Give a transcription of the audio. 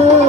Oh.